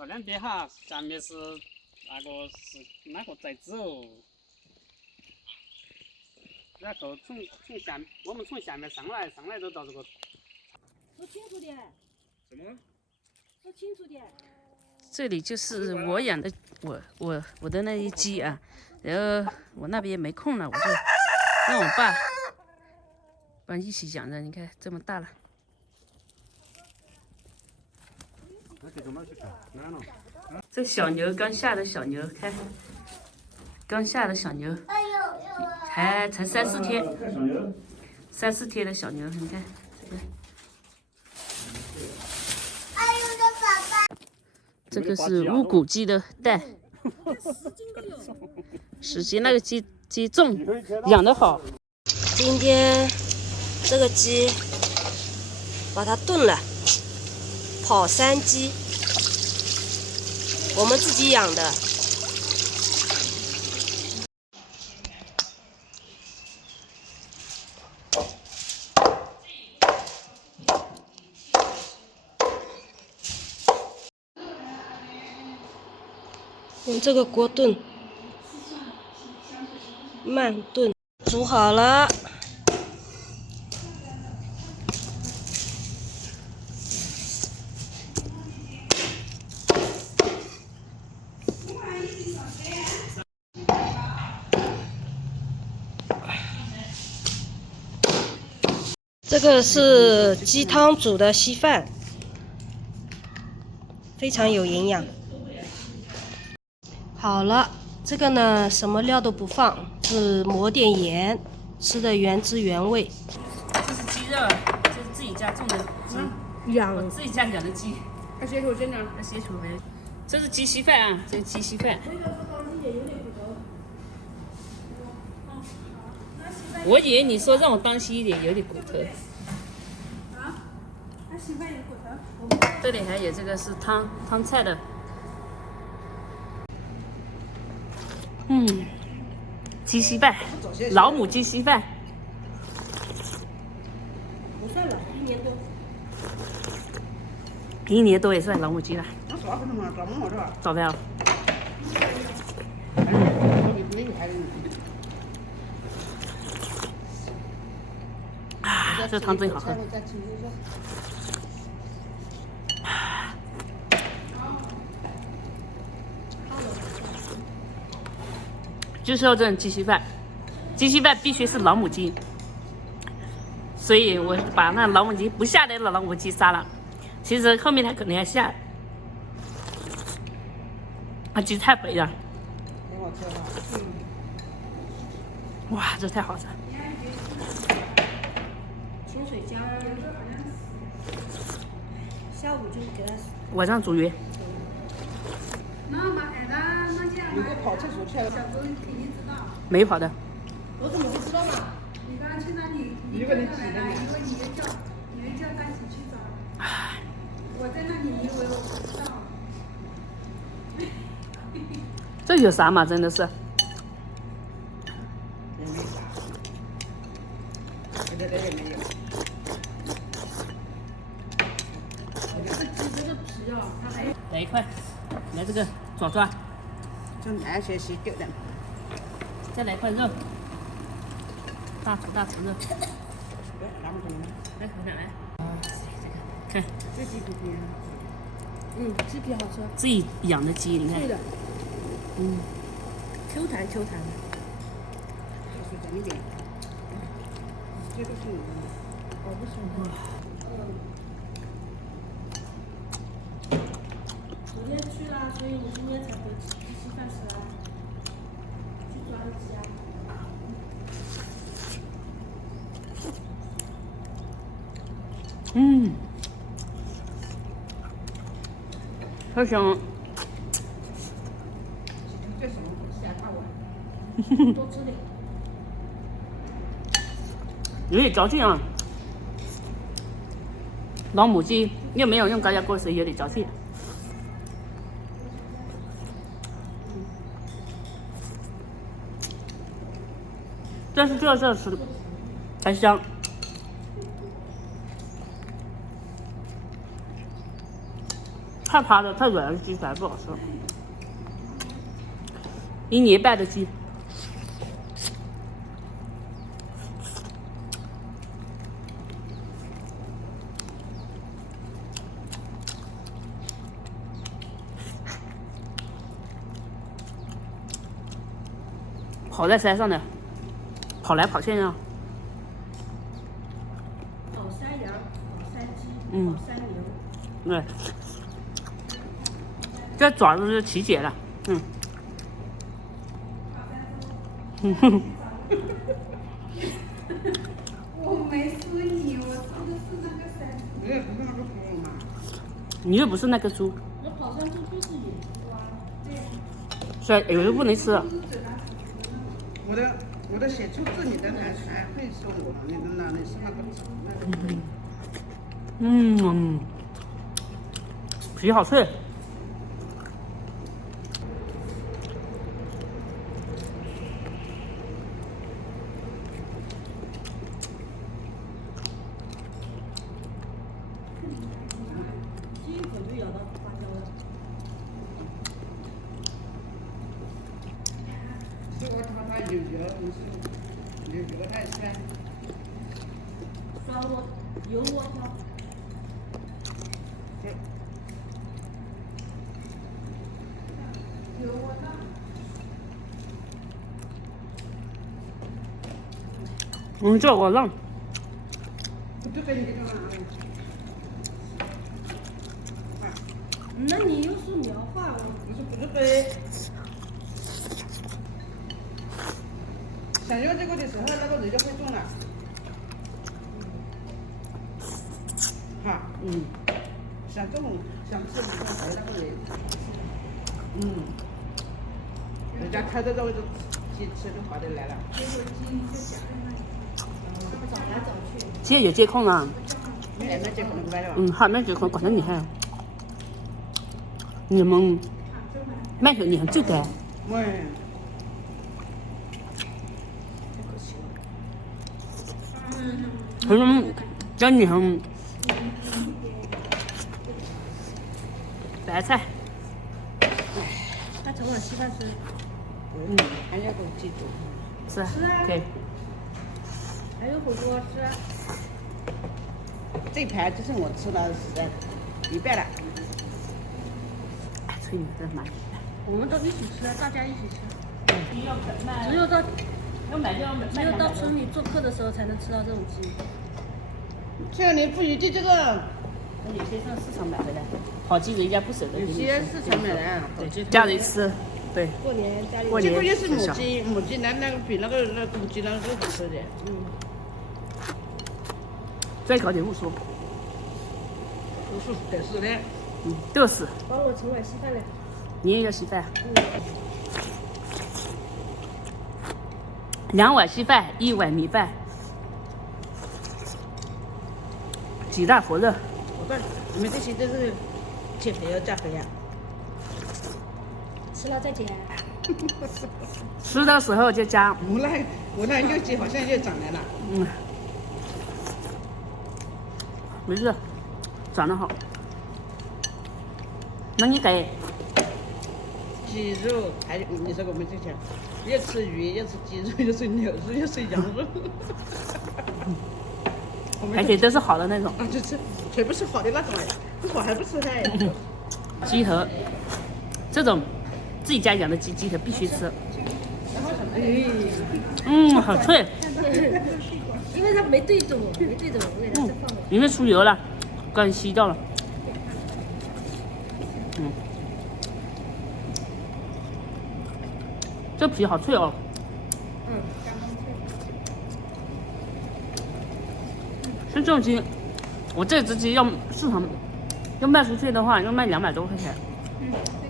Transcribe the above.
这两边哈，下面是那个在走，然后我们从下面上来都到这个。说清楚点。什么？说清楚点。这里就是我养的我的那些鸡啊，然后我那边没空了，我就让我爸一起养的。你看这么大了。这小牛刚下的小牛，看，刚下的小牛，才3、4天，3、4天的小牛，你看这个。这个是乌骨鸡的蛋，10斤那个鸡重，养得好。今天这个鸡把它炖了，跑山鸡，我们自己养的。用这个锅炖，慢炖，煮好了。这个是鸡汤煮的稀饭，非常有营养。好了，这个呢什么料都不放，只抹点盐，吃的原汁原味。这是鸡肉，这是自己家种的鸡，我自己家养的鸡。那些口真的，那些土没。这是鸡稀饭啊，这是鸡稀饭。我以为你说让我当心一点，有点骨头。那稀饭有骨头。这里还有这个是汤菜的。鸡稀饭，老母鸡稀饭。不算了，1年多。1年多也算老母鸡了。那啥不能嘛，专门嘛是吧？找不着。啊，这汤真好喝。就是要这种鸡稀饭，鸡稀饭必须是老母鸡，所以我把那老母鸡不下来的老母鸡杀了。其实后面它可能要下，那鸡太肥了。哇，这太好吃了！清水姜，下午就给它。晚上煮鱼。如果跑厕所去了，小周肯定知道。没跑的。我怎么会知道嘛？你刚刚去那里，一个人来了，因为你也叫他一起去找。我在那里，以为我不知道。这有啥嘛？真的是。来一块，来这个爪，就那些是丢的。再来一块肉，大厨肉。来，我想来。看，这鸡不便宜。鸡皮好吃。自己养的鸡，你看。对的。Q 弹的。是这里边。这个是我不喜欢。昨天去了，所以你今天才回鸡稀饭吃啊？去抓的鸡啊？好香。这什么东西啊？大碗。多吃点。有点嚼劲啊。老母鸡又没有用高压锅，所以有点嚼劲。但是这吃还香。太趴的、太软的鸡才不好吃。1年半的鸡，跑在山上的，跑来跑去呢。跑山羊，跑山鸡，嗯跑山牛。对，这爪子是齐结了，我没输你，我输的是那个山猪。我也不是那个猪嘛。你又不是那个猪，那跑山猪就是野猪啊。所以有的不能吃。我的写出字你的还会说我，你哪里是那个猪？皮好脆。鸡一口就咬到花椒了。这个它有油，不是有油爱酸。酸窝油窝椒。对。有我的。这我让。就给你这个嘛。那你又说苗话了？不是对。想要这个的时候，那个人就会动了。哈，想动想吃的时候，那个人，人家开的这个鸡吃就划得来了。结果鸡就夹在那里，找来找去。现在有监控了。没监控那个来了。还没监控，管得厉害。你们卖手你很就该。喂。可是叫你很白菜。他整碗稀饭吃。还要给我记住。是啊，可以。还有火锅吃啊。这盘就是我吃了一半了。哎，催你干嘛？我们都一起吃啊，大家一起吃。只有到要买就要买。只有到村里做客的时候才能吃到这种鸡。像你不一定这个，有些上市场买回来，好鸡人家不舍得给你吃。有些市场买来，对，家里吃，对。过年家里。这个又是母鸡，母鸡那个比那个公鸡那个更好吃点。再搞点肉松。都是得是的。都是。帮我盛碗稀饭来。你也要稀饭。2碗稀饭，1碗米饭，几大火热。我告诉你们这些都是减肥要加肥呀。吃了再减。吃的时候就加。我那肉鸡好像又长来了。没事，长得好。那你给鸡肉还有你说我们这些，又吃鱼，又吃鸡肉，又吃牛肉，又吃羊肉。而且都是好的那种。就吃，全部是好的那种哎，不好还不吃嗨。鸡头，这种自己家养的鸡头必须吃。好脆。因为它没对准我，我给它再放了。因为出油了，刚吸掉了。这皮好脆哦。刚刚脆。像这种鸡，我这只鸡要市场要卖出去的话，要卖200多块钱。这